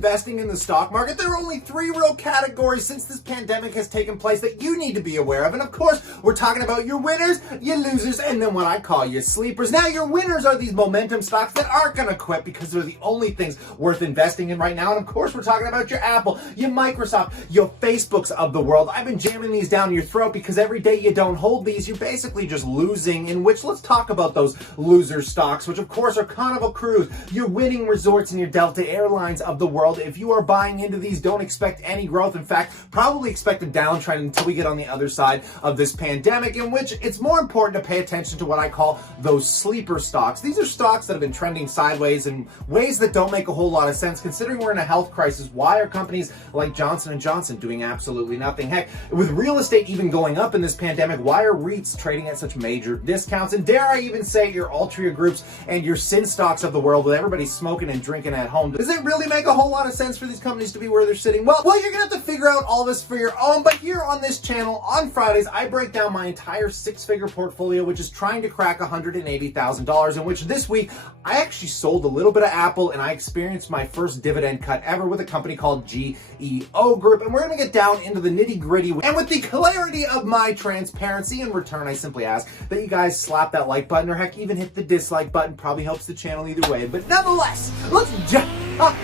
investing in the stock market, there are only three real categories since this pandemic has taken place that you need to be aware of. And of course, we're talking about your winners, your losers, and then what I call your sleepers. Now, your winners are these momentum stocks that aren't going to quit because they're the only things worth investing in right now. And of course, we're talking about your Apple, your Microsoft, your Facebooks of the world. I've been jamming these down your throat because every day you don't hold these, you're basically just losing. In which, let's talk about those loser stocks, which of course are Carnival Cruise, your winning resorts, and your Delta Airlines of the world. If you are buying into these, don't expect any growth. In fact, probably expect a downtrend until we get on the other side of this pandemic, in which it's more important to pay attention to what I call those sleeper stocks. These are stocks that have been trending sideways in ways that don't make a whole lot of sense considering we're in a health crisis. Why are companies like Johnson & Johnson doing absolutely nothing? Heck, with real estate even going up in this pandemic, why are REITs trading at such major discounts? And dare I even say your Altria groups and your sin stocks of the world with everybody smoking and drinking at home. Does it really make a whole lot of sense for these companies to be where they're sitting? Well, you're gonna have to figure out all this for your own, but here on this channel on Fridays, I break down my entire six-figure portfolio, which is trying to crack $180,000, in which this week, I actually sold a little bit of Apple and I experienced my first dividend cut ever with a company called GEO Group, and we're gonna get down into the nitty-gritty, and with the clarity of my transparency. In return, I simply ask that you guys slap that like button, or heck, even hit the dislike button. Probably helps the channel either way, but nonetheless, let's jump welcome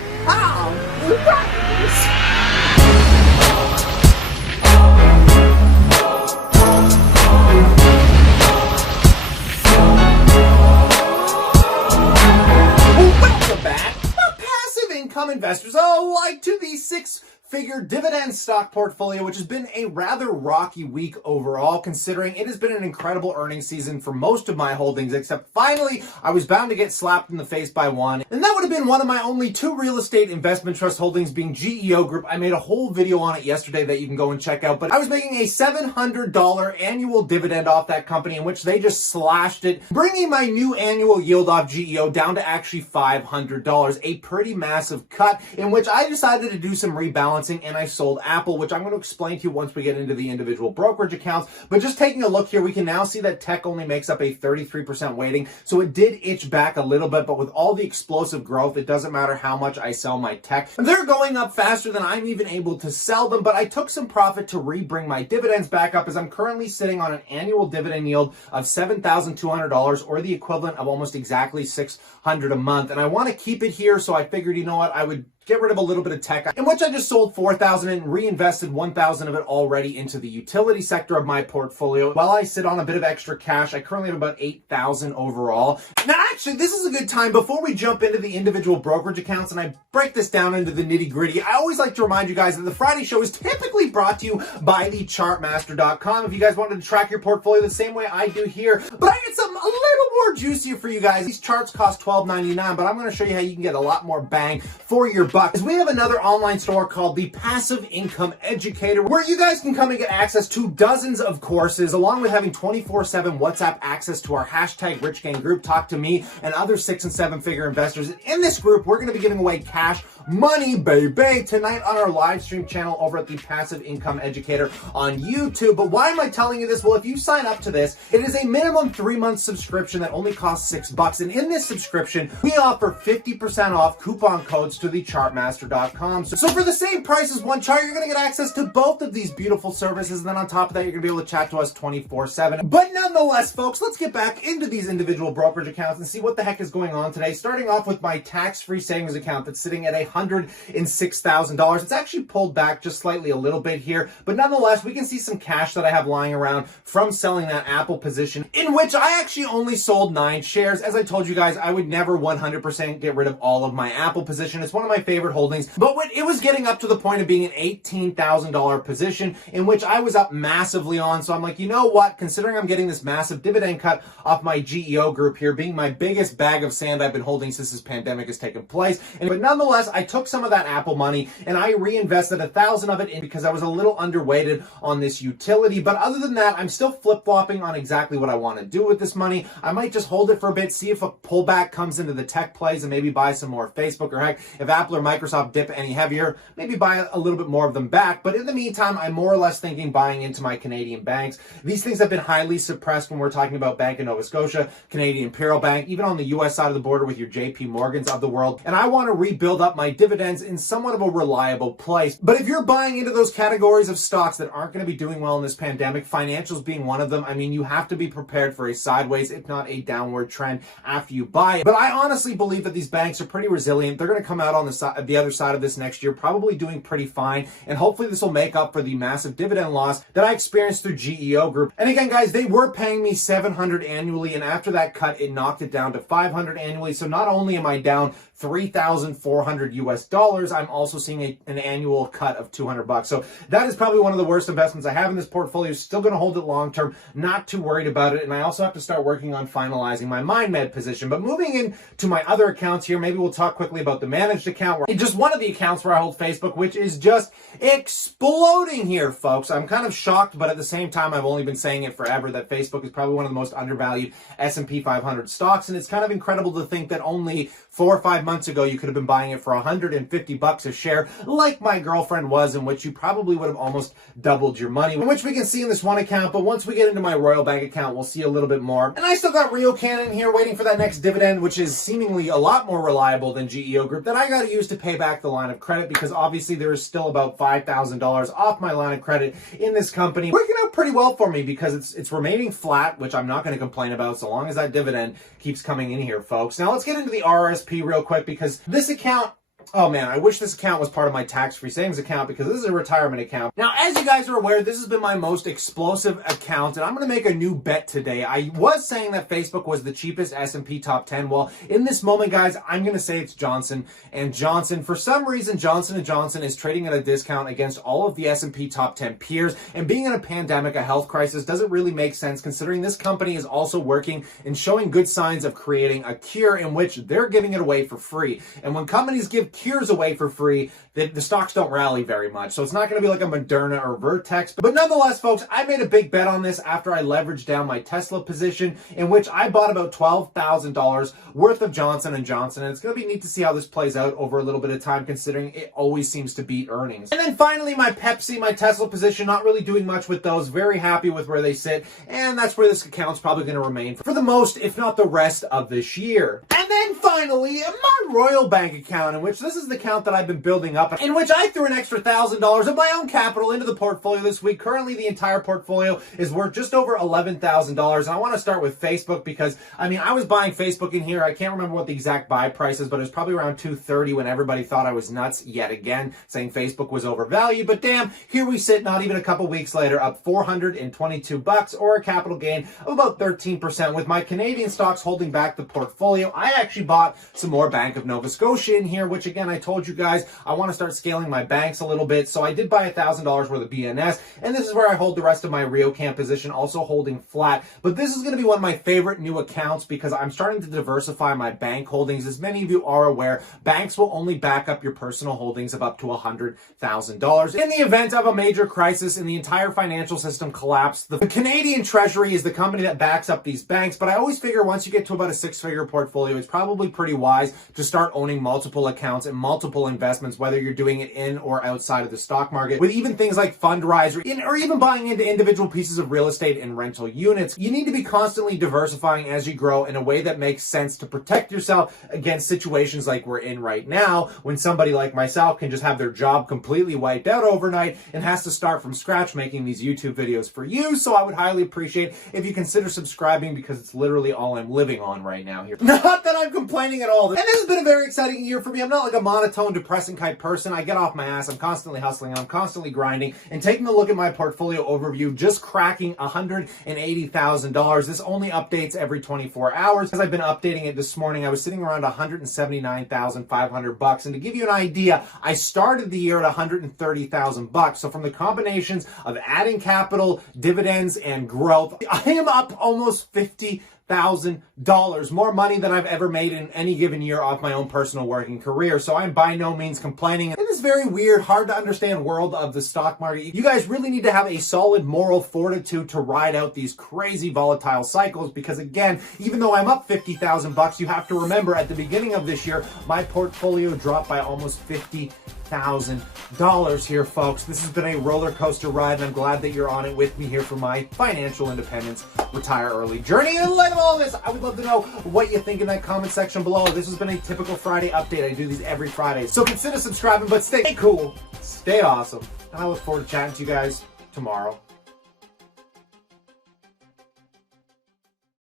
back, passive income investors alike, to the six-figure dividend stock portfolio, which has been a rather rocky week overall, considering it has been an incredible earnings season for most of my holdings, except finally, I was bound to get slapped in the face by one, and that would have been one of my only two real estate investment trust holdings, being GEO Group. I made a whole video on it yesterday that you can go and check out, but I was making a $700 annual dividend off that company, in which they just slashed it, bringing my new annual yield off GEO down to actually $500, a pretty massive cut, in which I decided to do some rebalancing, and I sold Apple, which I'm going to explain to you once we get into the individual brokerage accounts. But just taking a look here, we can now see that tech only makes up a 33% weighting, so it did itch back a little bit, but with all the explosive growth, it doesn't matter how much I sell my tech. They're going up faster than I'm even able to sell them, but I took some profit to bring my dividends back up, as I'm currently sitting on an annual dividend yield of $7,200, or the equivalent of almost exactly $600 a month. And I want to keep it here, so I figured, you know what, I would get rid of a little bit of tech, in which I just sold $4,000 and reinvested $1,000 of it already into the utility sector of my portfolio. While I sit on a bit of extra cash, I currently have about $8,000 overall. Now, actually, this is a good time before we jump into the individual brokerage accounts and I break this down into the nitty-gritty. I always like to remind you guys that the Friday show is typically brought to you by the chartmaster.com if you guys wanted to track your portfolio the same way I do here. But I get something a little more juicier for you guys. These charts cost $12.99, but I'm going to show you how you can get a lot more bang for your buck. As we have another online store called the Passive Income Educator, where you guys can come and get access to dozens of courses, along with having 24/7 WhatsApp access to our hashtag Rich Gang group, Talk to Me, and other 6- and 7-figure investors. In this group, we're going to be giving away cash money, baby, tonight on our live stream channel over at the Passive Income Educator on YouTube. But why am I telling you this? Well, if you sign up to this, it is a minimum 3-month subscription that only costs $6. And in this subscription, we offer 50% off coupon codes to the chartmaster.com. So for the same price as one chart, you're going to get access to both of these beautiful services. And then on top of that, you're going to be able to chat to us 24/7. But nonetheless, folks, let's get back into these individual brokerage accounts and see what the heck is going on today. Starting off with my tax-free savings account that's sitting at $106,000. It's actually pulled back just slightly a little bit here, but nonetheless, we can see some cash that I have lying around from selling that Apple position, in which I actually only sold 9 shares. As I told you guys, I would never 100% get rid of all of my Apple position. It's one of my favorite holdings, but when it was getting up to the point of being an $18,000 position, in which I was up massively on, so I'm like, you know what, considering I'm getting this massive dividend cut off my GEO Group here, being my biggest bag of sand I've been holding since this pandemic has taken place, but nonetheless, I took some of that Apple money and I reinvested $1,000 of it in because I was a little underweighted on this utility. But other than that, I'm still flip-flopping on exactly what I want to do with this money. I'm might just hold it for a bit, see if a pullback comes into the tech plays and maybe buy some more Facebook, or heck, if Apple or Microsoft dip any heavier, maybe buy a little bit more of them back. But in the meantime, I'm more or less thinking buying into my Canadian banks. These things have been highly suppressed when we're talking about Bank of Nova Scotia, Canadian Imperial Bank, even on the US side of the border with your JP Morgans of the world. And I want to rebuild up my dividends in somewhat of a reliable place. But if you're buying into those categories of stocks that aren't going to be doing well in this pandemic, financials being one of them, I mean, you have to be prepared for a sideways, if not a downward trend after you buy it. But I honestly believe that these banks are pretty resilient. They're going to come out on the other side of this next year, probably doing pretty fine. And hopefully this will make up for the massive dividend loss that I experienced through GEO Group. And again, guys, they were paying me $700 annually. And after that cut, it knocked it down to $500 annually. So not only am I down $3,400 US, I'm also seeing an annual cut of $200. So that is probably one of the worst investments I have in this portfolio. Still going to hold it long term, not too worried about it. And I also have to start working on finalizing my MindMed position. But moving into my other accounts here, maybe we'll talk quickly about the managed account, where just one of the accounts where I hold Facebook, which is just exploding here, folks. I'm kind of shocked, but at the same time, I've only been saying it forever that Facebook is probably one of the most undervalued S&P 500 stocks. And it's kind of incredible to think that only 4 or 5 months ago, you could have been buying it for $150 a share, like my girlfriend was, in which you probably would have almost doubled your money, which we can see in this one account. But once we get into my Royal Bank account, we'll see a little bit more. And I still got RioCan in here waiting for that next dividend, which is seemingly a lot more reliable than GEO Group, that I got to use to pay back the line of credit, because obviously there is still about $5,000 off my line of credit in this company. Working out pretty well for me because it's remaining flat, which I'm not going to complain about so long as that dividend keeps coming in here, folks. Now let's get into the RRSP real quick, because this account, oh man, I wish this account was part of my tax-free savings account, because this is a retirement account. Now, as you guys are aware, this has been my most explosive account, and I'm going to make a new bet today. I was saying that Facebook was the cheapest S&P top 10. Well, in this moment, guys, I'm going to say it's Johnson & Johnson. For some reason, Johnson & Johnson is trading at a discount against all of the S&P top 10 peers, and being in a pandemic, a health crisis, doesn't really make sense, considering this company is also working and showing good signs of creating a cure in which they're giving it away for free. And when companies give cures away for free, the stocks don't rally very much. So it's not going to be like a Moderna or Vertex. But nonetheless, folks, I made a big bet on this after I leveraged down my Tesla position, in which I bought about $12,000 worth of Johnson & Johnson. And it's going to be neat to see how this plays out over a little bit of time, considering it always seems to beat earnings. And then finally, my Pepsi, my Tesla position, not really doing much with those. Very happy with where they sit. And that's where this account's probably going to remain for the most, if not the rest of this year. And then finally, my Royal Bank account, in which this is the account that I've been building up, in which I threw an extra $1,000 of my own capital into the portfolio this week. Currently, the entire portfolio is worth just over $11,000. And I want to start with Facebook, because, I mean, I was buying Facebook in here. I can't remember what the exact buy price is, but it was probably around $230 when everybody thought I was nuts yet again, saying Facebook was overvalued. But damn, here we sit, not even a couple weeks later, up $422, or a capital gain of about 13%. With my Canadian stocks holding back the portfolio, I actually bought some more Bank of Nova Scotia in here, which again, I told you guys, I want to start scaling my banks a little bit. So I did buy $1,000 worth of BNS, and this is where I hold the rest of my RioCan position, also holding flat. But this is going to be one of my favorite new accounts, because I'm starting to diversify my bank holdings. As many of you are aware, banks will only back up your personal holdings of up to $100,000. In the event of a major crisis and the entire financial system collapse, the Canadian Treasury is the company that backs up these banks. But I always figure once you get to about a six-figure portfolio, it's probably pretty wise to start owning multiple accounts and multiple investments, whether you're doing it in or outside of the stock market, with even things like Fundrise, or even buying into individual pieces of real estate and rental units. You need to be constantly diversifying as you grow in a way that makes sense to protect yourself against situations like we're in right now, when somebody like myself can just have their job completely wiped out overnight and has to start from scratch making these YouTube videos for you. So I would highly appreciate if you consider subscribing, because it's literally all I'm living on right now here. Not that I'm complaining at all. And this has been a very exciting year for me. I'm not like a monotone, depressing type person. I get off my ass. I'm constantly hustling. I'm constantly grinding. And taking a look at my portfolio overview, just cracking $180,000. This only updates every 24 hours. As I've been updating it this morning, I was sitting around $179,500. And to give you an idea, I started the year at $130,000. So from the combinations of adding capital, dividends, and growth, I am up almost 50 $50,000, more money than I've ever made in any given year off my own personal working career. So I'm by no means complaining. In this very weird, hard to understand world of the stock market, you guys really need to have a solid moral fortitude to ride out these crazy volatile cycles, because again, even though I'm up $50,000, you have to remember at the beginning of this year, my portfolio dropped by almost $50,000 here, folks. This has been a roller coaster ride, and I'm glad that you're on it with me here for my financial independence, retire early journey. In light of all this, I would love to know what you think in that comment section below. This has been a typical Friday update. I do these every Friday, so consider subscribing, but stay cool, stay awesome, and I look forward to chatting to you guys tomorrow.